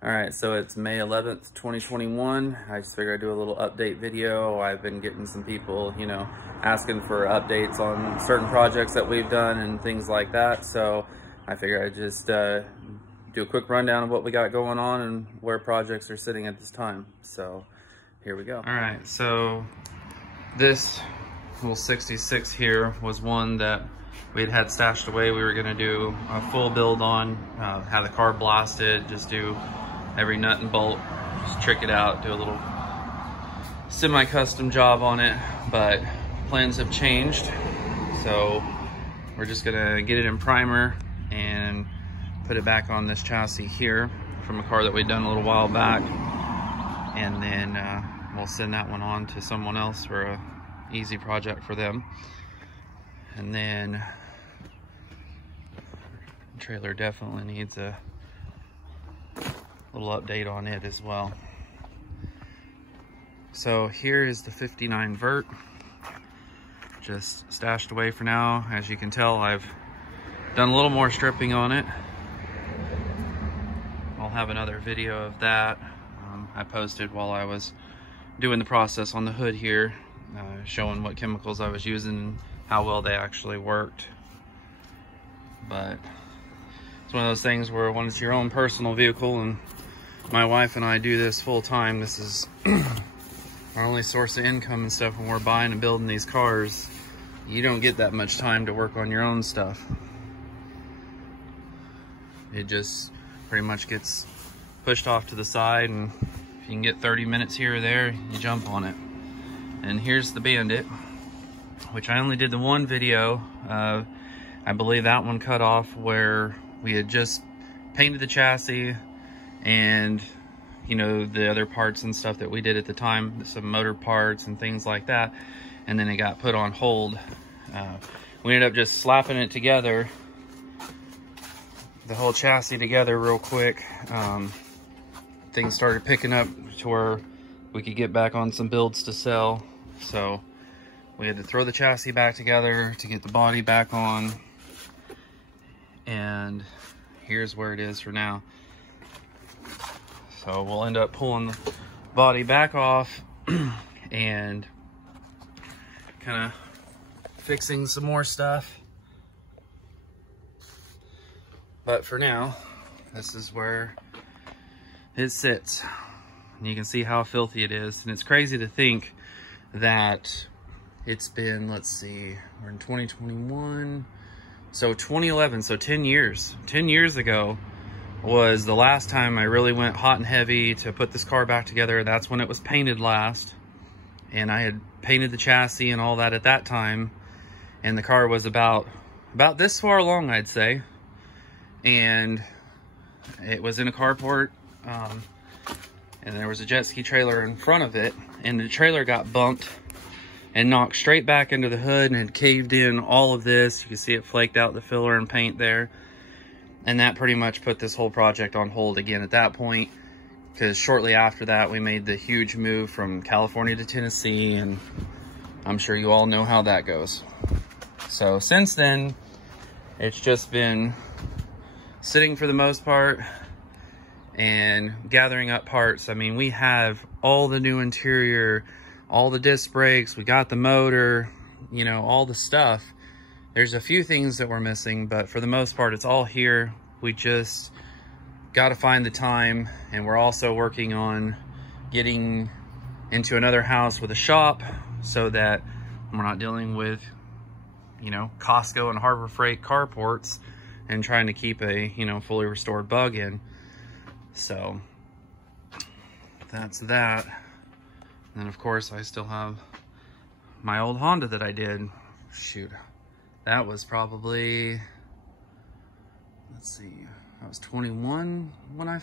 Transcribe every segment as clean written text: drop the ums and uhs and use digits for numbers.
All right, so it's May 11th, 2021. I just figured I'd do a little update video. I've been getting some people, asking for updates on certain projects that we've done and things like that. So I figured I'd just do a quick rundown of what we got going on and where projects are sitting at this time. So here we go. All right, so this little 66 here was one that we had stashed away. We were gonna do a full build on, have the car blasted, just do every nut and bolt, just trick it out, do a little semi-custom job on it, but plans have changed. So we're just gonna get it in primer and put it back on this chassis here from a car that we'd done a little while back. And then we'll send that one on to someone else for a easy project for them. And then the trailer definitely needs a little update on it as well. So here is the 59 Vert, just stashed away for now. As you can tell, I've done a little more stripping on it. I'll have another video of that I posted while I was doing the process on the hood here, showing what chemicals I was using and how well they actually worked. But it's one of those things where when it's your own personal vehicle, and my wife and I do this full time, this is our only source of income and stuff when we're buying and building these cars. You don't get that much time to work on your own stuff. It just pretty much gets pushed off to the side, and if you can get 30 minutes here or there, you jump on it. And here's the Bandit, which I only did the one video. I believe that one cut off where we had just painted the chassis and the other parts and stuff that we did at the time, some motor parts and things like that, and then it got put on hold. We ended up just slapping it together, the whole chassis together real quick. Things started picking up to where we could get back on some builds to sell. So we had to throw the chassis back together to get the body back on. And here's where it is for now. So we'll end up pulling the body back off and kind of fixing some more stuff. But for now, this is where it sits. And you can see how filthy it is. And it's crazy to think that it's been, let's see, we're in 2021. So 2011, so 10 years. 10 years ago was the last time I really went hot and heavy to put this car back together. That's when it was painted last. And I had painted the chassis and all that at that time. And the car was about this far along, I'd say. And it was in a carport. And there was a jet ski trailer in front of it. And the trailer got bumped and knocked straight back into the hood and had caved in all of this. You can see it flaked out the filler and paint there. And that pretty much put this whole project on hold again at that point, because shortly after that we made the huge move from California to Tennessee, and I'm sure you all know how that goes. So since then, it's just been sitting for the most part and gathering up parts. I mean, we have all the new interior, all the disc brakes, we got the motor, all the stuff. There's a few things that we're missing, but for the most part, it's all here. We just got to find the time, and we're also working on getting into another house with a shop so that we're not dealing with, Costco and Harbor Freight carports and trying to keep a, fully restored bug in. So that's that. And then of course I still have my old Honda that I did. Shoot. That was probably, let's see, I was 21 when I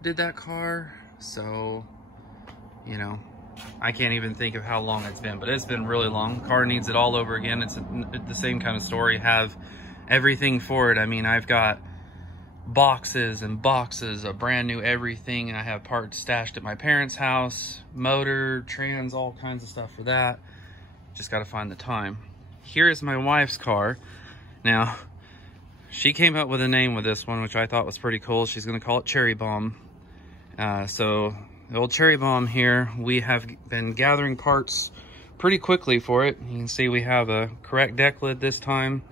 did that car. So, I can't even think of how long it's been, but it's been really long. Car needs it all over again. It's the same kind of story. Have everything for it. I mean, I've got boxes and boxes of brand new everything, and I have parts stashed at my parents' house, motor, trans, all kinds of stuff for that. Just got to find the time. Here is my wife's car. Now, she came up with a name with this one, which I thought was pretty cool. She's going to call it Cherry Bomb. So the old Cherry Bomb here, we have been gathering parts pretty quickly for it. You can see we have a correct deck lid this time.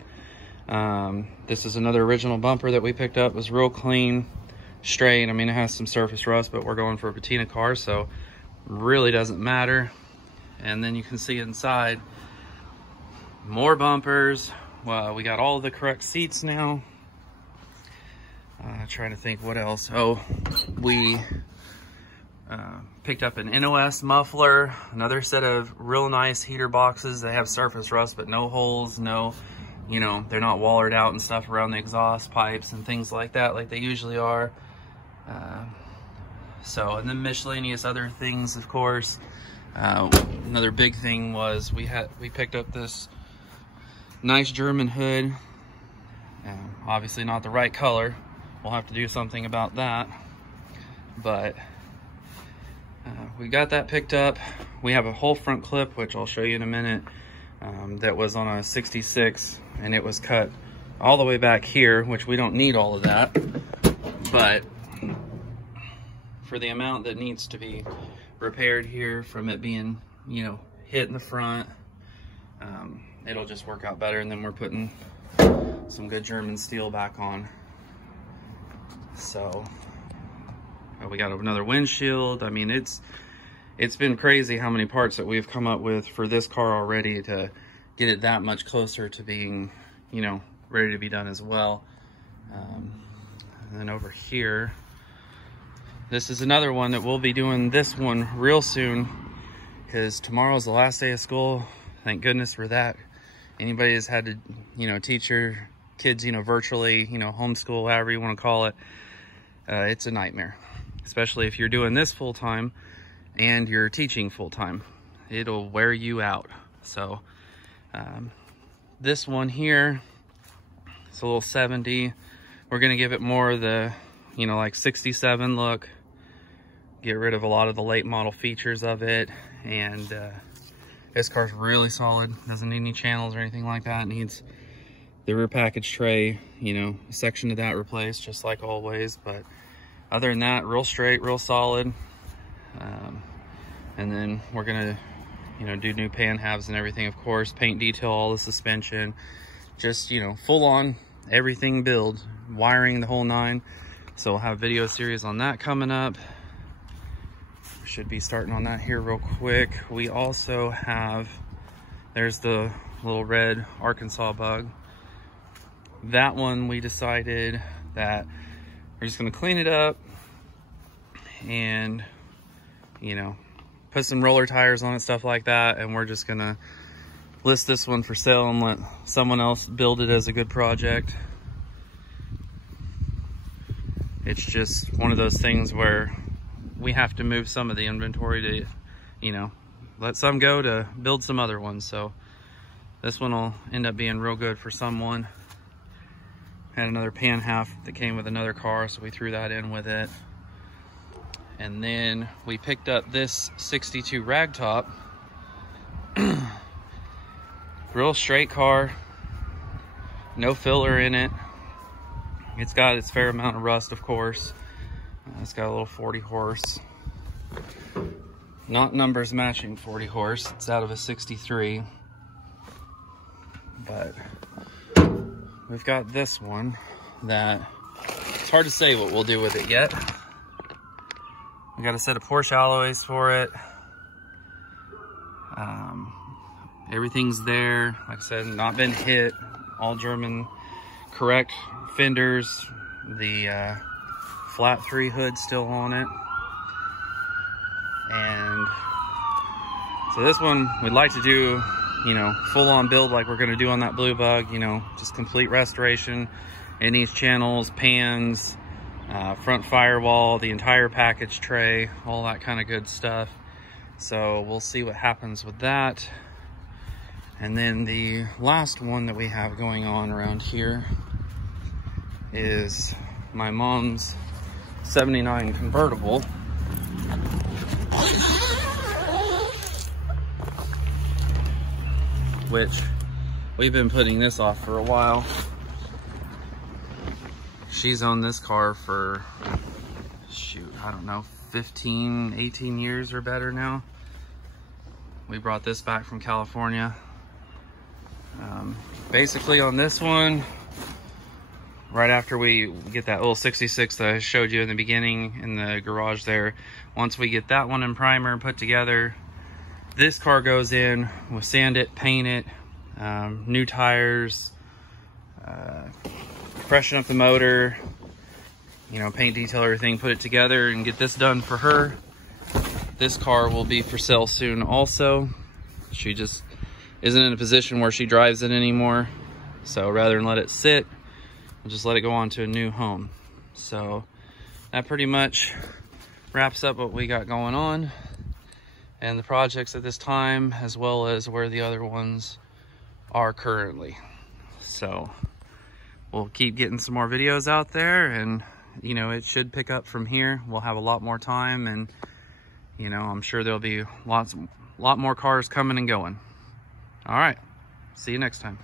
This is another original bumper that we picked up. It was real clean, straight. I mean, it has some surface rust, but we're going for a patina car, so really doesn't matter. And then you can see inside more bumpers. Well, we got all the correct seats now. Trying to think what else. Oh, we picked up an NOS muffler, another set of real nice heater boxes. They have surface rust, but no holes, no, you know, they're not wallered out and stuff around the exhaust pipes and things like that, like they usually are. So, and then miscellaneous other things, of course. Another big thing was we picked up this nice German hood. Obviously not the right color. We'll have to do something about that. But we got that picked up. We have a whole front clip, which I'll show you in a minute, that was on a 66, and it was cut all the way back here, which we don't need all of that. But for the amount that needs to be repaired here from it being, you know, hit in the front, it'll just work out better. And then we're putting some good German steel back on. So we got another windshield. I mean, it's been crazy how many parts that we've come up with for this car already to get it that much closer to being, you know, ready to be done as well. And then over here, this is another one that we'll be doing this one real soon, because tomorrow's the last day of school. Thank goodness for that. Anybody that's had to, you know, teach your kids, you know, virtually, you know, homeschool, however you want to call it, it's a nightmare, especially if you're doing this full-time and you're teaching full-time. It'll wear you out. So this one here, it's a little 70. We're gonna give it more of the, you know, like 67 look, get rid of a lot of the late model features of it. And this car's really solid, doesn't need any channels or anything like that. It needs the rear package tray, you know, a section of that replaced, just like always. But other than that, real straight, real solid. And then we're gonna, you know, do new pan halves and everything, of course, paint detail all the suspension, just, you know, full on everything build, wiring the whole nine. So we'll have a video series on that coming up. We should be starting on that here real quick. We also have, there's the little red Arkansas bug. That one, we decided that we're just gonna clean it up and, you know, put some roller tires on it, stuff like that. And we're just gonna list this one for sale and let someone else build it as a good project. It's just one of those things where we have to move some of the inventory to, you know, let some go to build some other ones. So this one will end up being real good for someone. Had another pan half that came with another car, so we threw that in with it. And then we picked up this 62 ragtop. Real straight car, no filler in it. It's got its fair amount of rust, of course. It's got a little 40 horse. Not numbers matching 40 horse. It's out of a 63. But we've got this one that it's hard to say what we'll do with it yet. We got a set of Porsche alloys for it. Everything's there. Like I said, not been hit. All German, correct fenders. The flat 3 hood still on it. And so this one we'd like to do, you know, full on build like we're going to do on that Blue Bug, you know, just complete restoration. It needs channels, pans, front firewall, the entire package tray, all that kind of good stuff. So we'll see what happens with that. And then the last one that we have going on around here is my mom's 79 convertible. Which we've been putting this off for a while. she's owned this car for, shoot, I don't know, 15, 18 years or better now. We brought this back from California. Basically on this one, right after we get that little 66 that I showed you in the beginning in the garage there, once we get that one in primer and put together, this car goes in, we'll sand it, paint it, new tires, freshen up the motor, you know, paint, detail, everything, put it together and get this done for her. This car will be for sale soon also. She just isn't in a position where she drives it anymore. So rather than let it sit, we'll just let it go on to a new home. So that pretty much wraps up what we got going on and the projects at this time, as well as where the other ones are currently. So we'll keep getting some more videos out there, and you know, it should pick up from here. We'll have a lot more time, and you know, I'm sure there'll be a lot more cars coming and going. All right, see you next time.